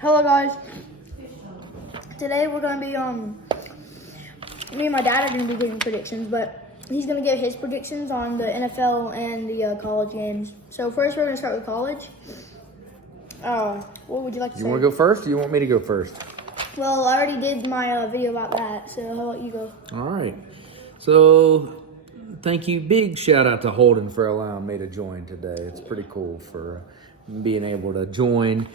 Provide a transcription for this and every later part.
Hello guys. Today we're gonna be me and my dad are gonna be giving predictions, but he's gonna give his predictions on the NFL and the college games. So first we're gonna start with college. What would you like to say? You want to go first or you want me to go first? Well, I already did my video about that, so how about you go? All right. So thank you. Big shout out to Holden for allowing me to join today. It's pretty cool for being able to join.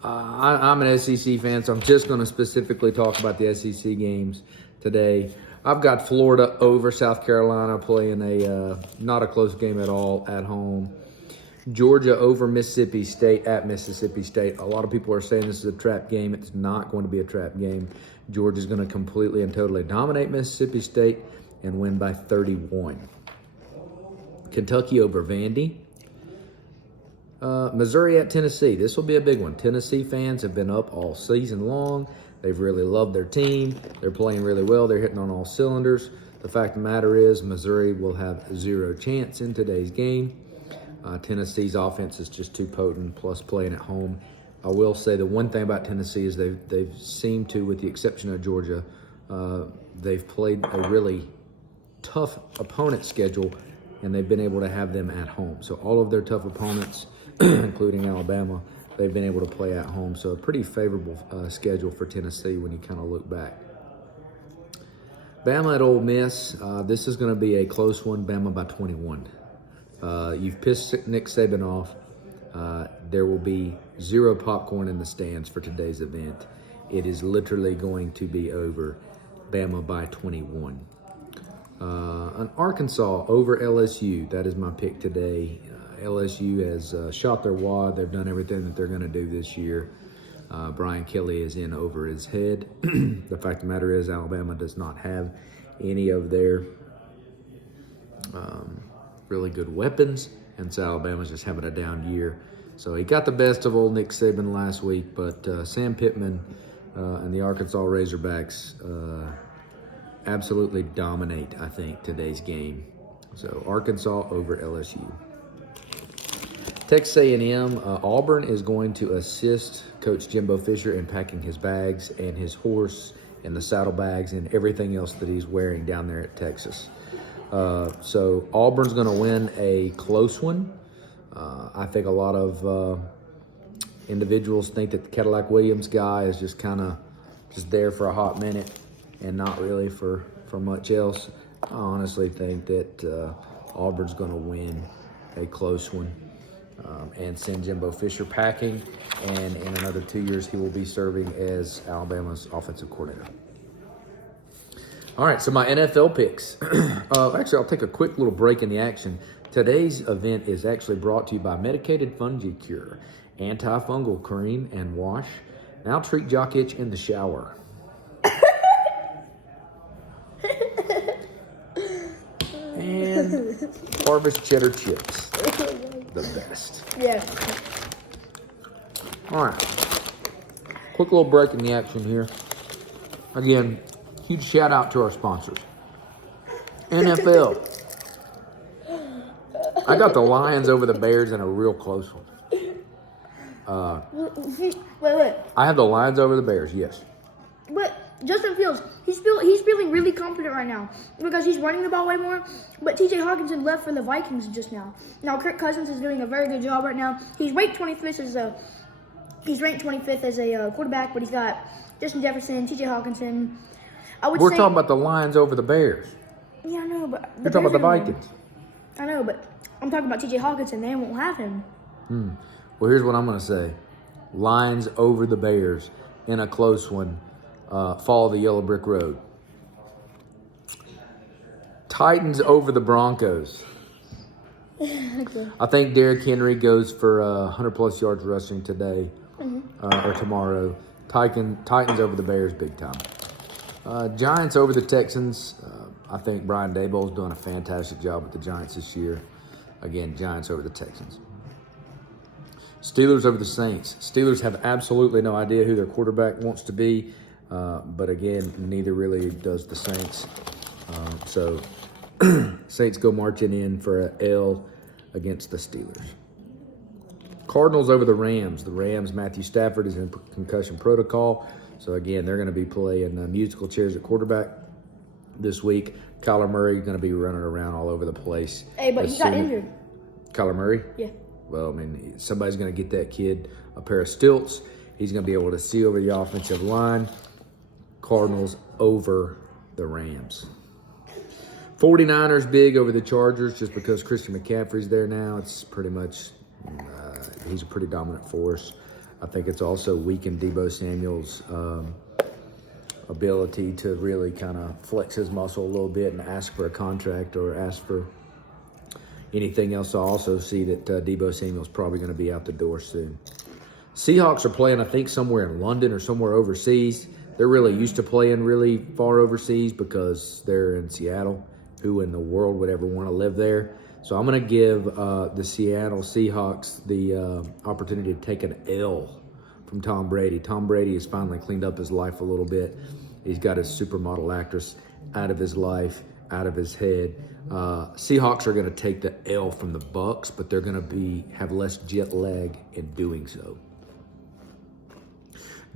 I'm an SEC fan, so I'm just going to specifically talk about the SEC games today. I've got Florida over South Carolina playing a not a close game at all at home. Georgia over Mississippi State at Mississippi State. A lot of people are saying this is a trap game. It's not going to be a trap game. Georgia's going to completely and totally dominate Mississippi State and win by 31. Kentucky over Vandy. Missouri at Tennessee. This will be a big one. Tennessee fans have been up all season long. They've really loved their team. They're playing really well. They're hitting on all cylinders. The fact of the matter is Missouri will have zero chance in today's game. Tennessee's offense is just too potent, plus playing at home. I will say the one thing about Tennessee is they've seemed to, with the exception of Georgia, they've played a really tough opponent schedule, and they've been able to have them at home. So all of their tough opponents, including Alabama, they've been able to play at home. So a pretty favorable schedule for Tennessee when you kind of look back. Bama at Ole Miss. This is going to be a close one. Bama by 21. You've pissed Nick Saban off. There will be zero popcorn in the stands for today's event. It is literally going to be over. Bama by 21. An Arkansas over LSU. That is my pick today. LSU has shot their wad. They've done everything that they're going to do this year. Brian Kelly is in over his head. The fact of the matter is Alabama does not have any of their really good weapons, and so Alabama's just having a down year. So he got the best of old Nick Saban last week, but Sam Pittman and the Arkansas Razorbacks absolutely dominate, I think, today's game. So Arkansas over LSU. Texas A&M, Auburn is going to assist Coach Jimbo Fisher in packing his bags and his horse and the saddlebags and everything else that he's wearing down there at Texas. So Auburn's going to win a close one. I think a lot of individuals think that the Cadillac Williams guy is just kind of just there for a hot minute and not really for much else. I honestly think that Auburn's going to win a close one and send Jimbo Fisher packing. And in another 2 years, he will be serving as Alabama's offensive coordinator. All right, so my NFL picks. Actually, I'll take a quick little break in the action. Today's event is actually brought to you by Medicated Fungi Cure, antifungal cream and wash. Now treat jock itch in the shower. And Harvest Cheddar Chips, the best. Yeah. All right, quick little break in the action here. Again, huge shout out to our sponsors. NFL. I got the Lions over the Bears in a real close one. Wait. I have the Lions over the Bears, yes. But Justin Fields, he's feeling really confident right now because he's running the ball way more. But T.J. Hawkinson left for the Vikings just now. Now Kirk Cousins is doing a very good job right now. He's ranked 25th as a quarterback, but he's got Justin Jefferson, T.J. Hawkinson. We're talking about the Lions over the Bears. Yeah, I know, but You're talking about the Vikings. I know, but I'm talking about T.J. Hawkinson. They won't have him. Well, here's what I'm going to say. Lions over the Bears in a close one. Follow the yellow brick road. Titans over the Broncos. Okay. I think Derrick Henry goes for 100-plus yards rushing today or tomorrow. Titans over the Bears big time. Giants over the Texans. I think Brian Daboll's doing a fantastic job with the Giants this year. Again, Giants over the Texans. Steelers over the Saints. Steelers have absolutely no idea who their quarterback wants to be. But again, neither really does the Saints. So Saints go marching in for an L against the Steelers. Cardinals over the Rams. The Rams, Matthew Stafford is in concussion protocol. So, again, they're going to be playing musical chairs at quarterback this week. Kyler Murray is going to be running around all over the place. Hey, but he got injured. Kyler Murray? Yeah. Well, I mean, somebody's going to get that kid a pair of stilts. He's going to be able to see over the offensive line. Cardinals over the Rams. 49ers big over the Chargers just because Christian McCaffrey's there now. It's pretty much, he's a pretty dominant force. I think it's also weakened Deebo Samuel's ability to really kind of flex his muscle a little bit and ask for a contract or ask for anything else. I also see that Deebo Samuel's probably going to be out the door soon. Seahawks are playing, I think, somewhere in London or somewhere overseas. They're really used to playing really far overseas because they're in Seattle. Who in the world would ever want to live there? So I'm going to give the Seattle Seahawks the opportunity to take an L from Tom Brady. Tom Brady has finally cleaned up his life a little bit. He's got his supermodel actress out of his life, out of his head. Seahawks are going to take the L from the Bucs, but they're going to have less jet lag in doing so.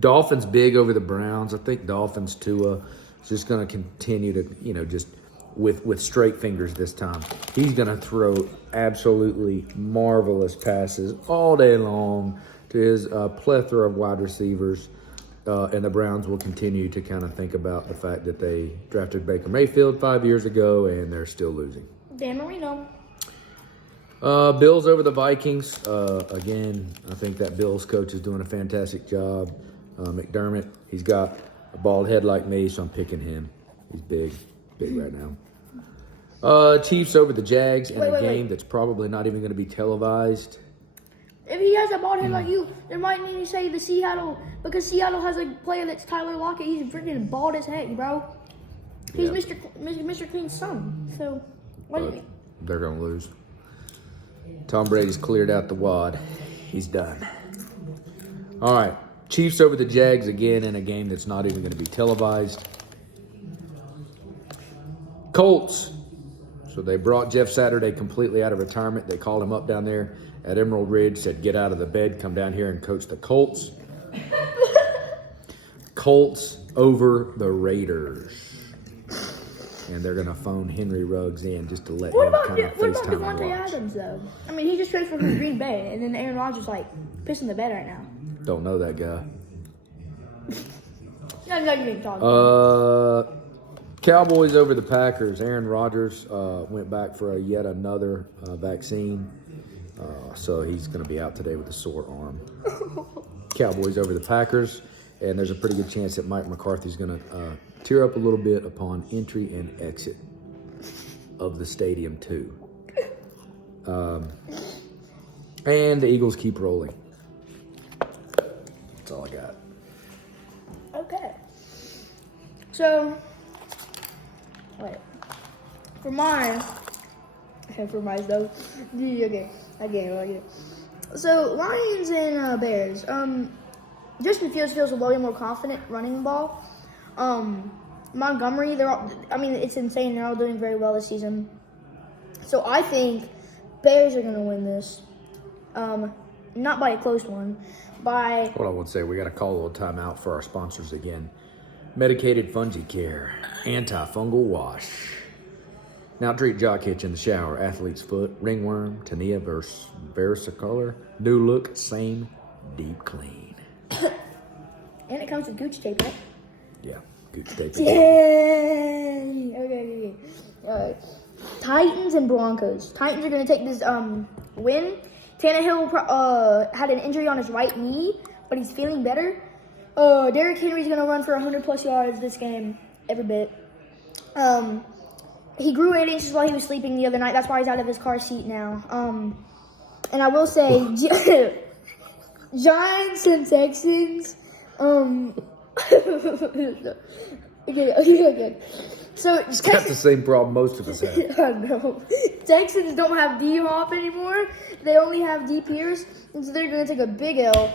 Dolphins big over the Browns. I think Dolphins Tua is just going to continue to, just with straight fingers this time. He's going to throw absolutely marvelous passes all day long to his plethora of wide receivers. And the Browns will continue to kind of think about the fact that they drafted Baker Mayfield 5 years ago and they're still losing. Dan Marino. Bills over the Vikings. Again, I think that Bills coach is doing a fantastic job. McDermott, he's got a bald head like me, so I'm picking him. He's big right now. Chiefs over the Jags in a game that's probably not even going to be televised. If he has a bald head like you, there might need to say the Seattle, because Seattle has a player that's Tyler Lockett. He's freaking bald as heck, bro. He's Mr. Clean's son. So, they're going to lose. Tom Brady's cleared out the wad. He's done. All right. Chiefs over the Jags again in a game that's not even going to be televised. Colts. So they brought Jeff Saturday completely out of retirement. They called him up down there at Emerald Ridge, said, get out of the bed, come down here and coach the Colts. Colts over the Raiders. And they're going to phone Henry Ruggs in just to let him kind of FaceTime and watch. What about Devontae Adams, though? I mean, he just traded from Green Bay, and then Aaron Rodgers, pissing the bed right now. Don't know that guy. No, you didn't talk. Cowboys over the Packers. Aaron Rodgers went back for yet another vaccine. So he's going to be out today with a sore arm. Cowboys over the Packers. And there's a pretty good chance that Mike McCarthy's going to tear up a little bit upon entry and exit of the stadium, too. And the Eagles keep rolling. That's all I got. Okay. So, wait. For mine though. Okay. I get it. So, Lions and Bears. Justin Fields feels a little more confident running the ball. Montgomery, it's insane. They're all doing very well this season. So, I think Bears are going to win this. Not by a close one. What I would say, we got to call a little timeout for our sponsors again. Medicated Fungi Care, antifungal wash. Now treat jock itch in the shower, athlete's foot, ringworm, tinea versicolor, new look, same deep clean. And it comes with Gooch tape, right? Yeah, Gooch tape. Yay! Okay. All right. Titans and Broncos. Titans are going to take this win. Tannehill had an injury on his right knee, but he's feeling better. Derrick Henry's going to run for 100-plus yards this game, every bit. He grew 8 inches while he was sleeping the other night. That's why he's out of his car seat now. And I will say, Giants and Texans. Okay. So It's got the same problem most of us have. I know. Texans don't have D-Hop anymore. They only have D. Pierce. So they're going to take a big L.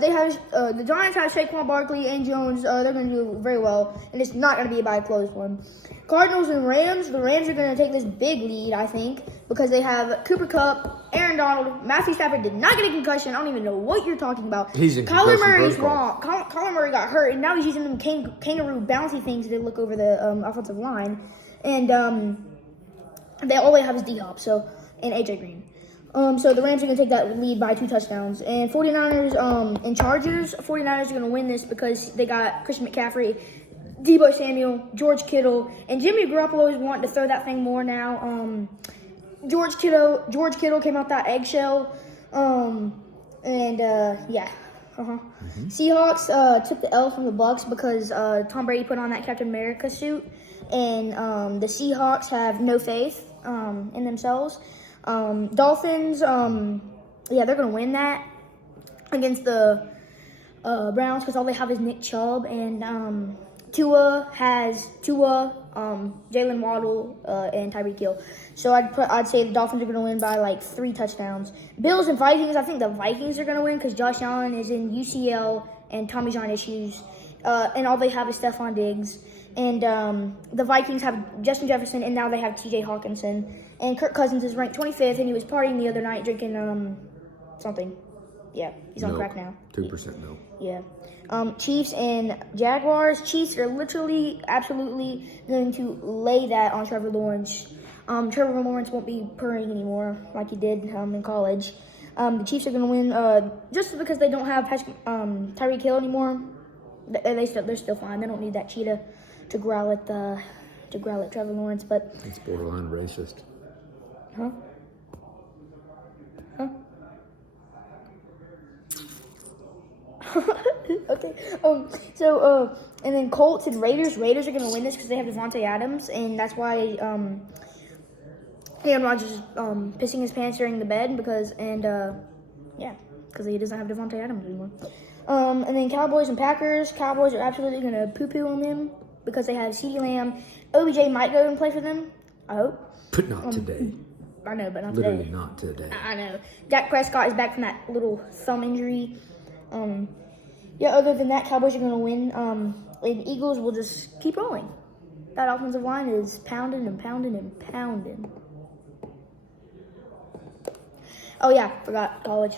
They have the Giants have Saquon Barkley and Jones. They're going to do very well, and it's not going to be by a close one. Cardinals and Rams. The Rams are going to take this big lead, I think, because they have Cooper Kupp, Aaron Donald, Matthew Stafford did not get a concussion. I don't even know what you're talking about. He's in Kyler concussion Murray's protocol. wrong. Kyler Murray got hurt, and now he's using them kangaroo bouncy things to look over the offensive line, and all they have is D-Hop, and AJ Green. So the Rams are going to take that lead by 2 touchdowns. And 49ers and Chargers, 49ers are going to win this because they got Christian McCaffrey, Deebo Samuel, George Kittle, and Jimmy Garoppolo is wanting to throw that thing more now. George Kittle came out that eggshell. Seahawks took the L from the Bucks because Tom Brady put on that Captain America suit. And the Seahawks have no faith in themselves. Dolphins, they're going to win that against the Browns because all they have is Nick Chubb, and Tua, Jalen Waddle, and Tyreek Hill. So I'd say the Dolphins are going to win by like 3 touchdowns. Bills and Vikings, I think the Vikings are going to win because Josh Allen is in UCL and Tommy John issues, and all they have is Stephon Diggs. And the Vikings have Justin Jefferson, and now they have T.J. Hawkinson. And Kirk Cousins is ranked 25th, and he was partying the other night drinking something. Yeah, he's on crack now. 2% no. Yeah. Chiefs and Jaguars. Chiefs are literally, absolutely going to lay that on Trevor Lawrence. Trevor Lawrence won't be purring anymore like he did in college. The Chiefs are going to win just because they don't have Tyreek Hill anymore. They're still fine. They don't need that cheetah to growl at Trevor Lawrence, but It's borderline racist. Huh? Okay. And then Colts and Raiders. Raiders are going to win this because they have Devontae Adams, and that's why Aaron Rodgers is pissing his pants during the bed because he doesn't have Devontae Adams anymore. And then Cowboys and Packers. Cowboys are absolutely going to poo-poo on them because they have CeeDee Lamb. OBJ might go and play for them, I hope. But not today. I know, but not Literally today. not today. I know. Dak Prescott is back from that little thumb injury. Other than that, Cowboys are going to win. And Eagles will just keep rolling. That offensive line is pounding and pounding and pounding. Oh, yeah, forgot college.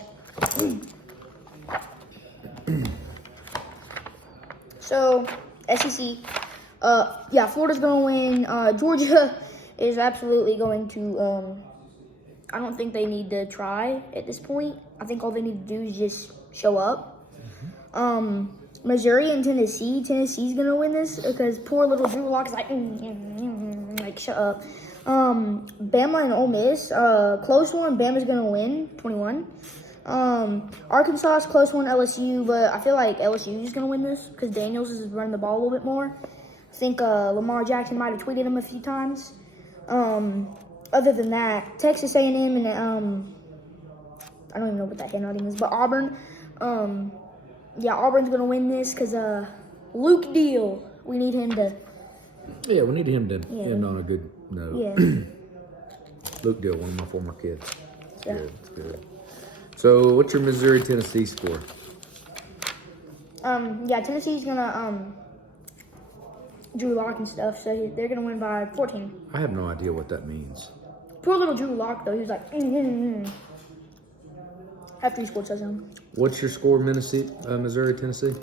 So, SEC. Florida's going to win. Georgia is absolutely going to, I don't think they need to try at this point. I think all they need to do is just show up. Missouri and Tennessee. Tennessee's going to win this because poor little Drew Lock is like, shut up. Bama and Ole Miss. Close one. Bama's going to win, 21. Arkansas is close one, LSU, but I feel like LSU is going to win this because Daniels is running the ball a little bit more. I think Lamar Jackson might have tweeted him a few times. Other than that, Texas A&M and I don't even know what that handwriting is, but Auburn. Auburn's going to win this because Luke Deal, we need him to. Yeah, we need him to end on a good note. Yeah. Luke Deal, one of my former kids. It's Yeah. good. It's good. So, what's your Missouri-Tennessee score? Tennessee's going to Drew Lock and stuff, so they're going to win by 14. I have no idea what that means. Poor little Drew Lock, though. He was like, after he scored touchdown. What's your score, Missouri-Tennessee?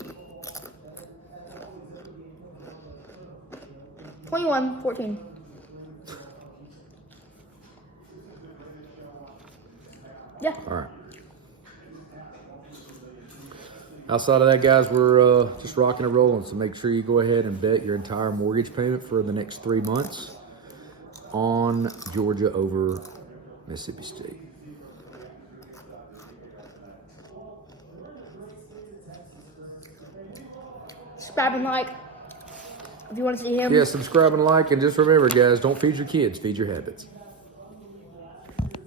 21-14. Yeah. All right. Outside of that, guys, we're just rocking and rolling. So make sure you go ahead and bet your entire mortgage payment for the next 3 months on Georgia over Mississippi State. Subscribe and like if you want to see him. Yeah, subscribe and like. And just remember, guys, don't feed your kids, feed your habits.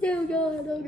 Oh, God.